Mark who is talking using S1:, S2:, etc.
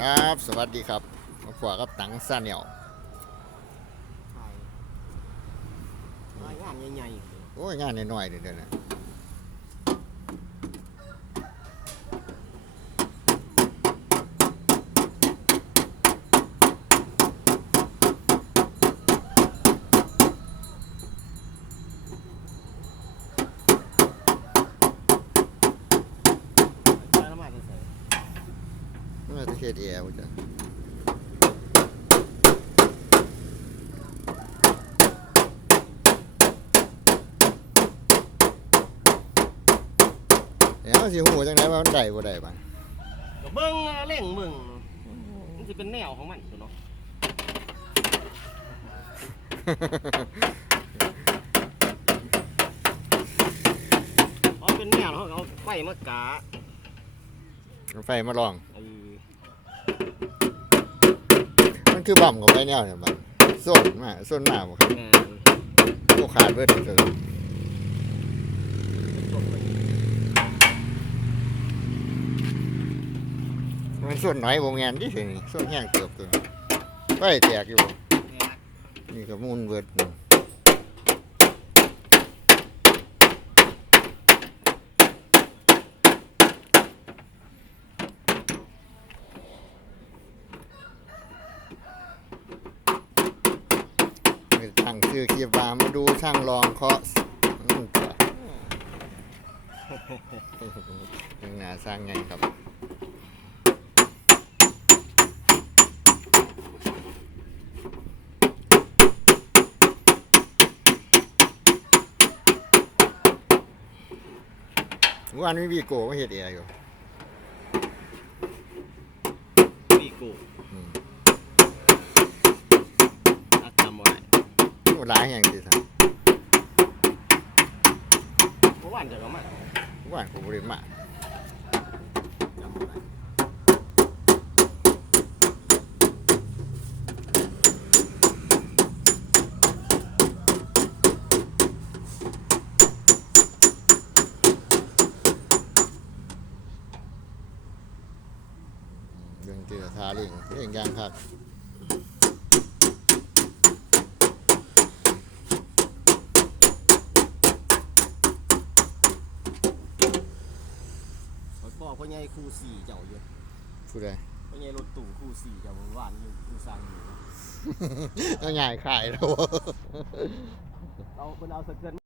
S1: ครับ สวัสดีครับมาพวกกับตังซาเนียว
S2: ถ่ายถ่ายงานใหญ่
S1: โอ้ยงานน้อยๆเดี๋ยวนะ
S2: ๆถ่ายละหมาดจะใส่
S1: น่าจะเฮ็ดแอร์บ่จ้ะเดี๋ยวสิฮู้จังไดว่ามันได้บ่ได้บ้าง
S2: ก็เบิ่งนะเล่งมึงมันสิเป็นแนวของมันอยู่เนาะพอเป็นแนวเขาก็เอาไฟมากา
S1: เอาไฟมาลอง
S2: เออ
S1: มันคือบ่ำกับไฟแนวเนี่ยมันส้นมาส้นมาบ่ครับ
S2: แม่น
S1: โอ้ขาดเบิดเลยมันส่วนน้อยบ่แม่นดิสินี่ส่วนแห้งเติบตัวนี้ไฟแตกอยู่
S2: แม่น
S1: นี่ก็มูลเบิด ตั้งชื่อคลิปว่ามาดูช่างรองเคาะอืมจ้ะยังหนาสร้างไงครับวันมีวีโก้มาเฮ็ดแอร์อยู่
S2: ปีโกู
S1: อืม
S2: อัดจำบ่ได้
S1: โอ้ หลายแห่งสิท่าน
S2: เพราะว่านเดี๋ยวก็มา
S1: วันกูบ่ได้มา
S2: จำบ่ได้
S1: เรื่องเจอทาเร่งเรื่องยางครั บ
S2: ข้อยบอกพ่อใหญ่ครูสี่เจ้าอยู่
S1: ผู้ใด
S2: พ่อใหญ่รถตู้ครูสี่เจ้าเมื่อวานอยู่อยู่สร้างอยู่
S1: เอาใหญ่ขายแล้ว
S2: เอาเพิ่นเอาสะเกิน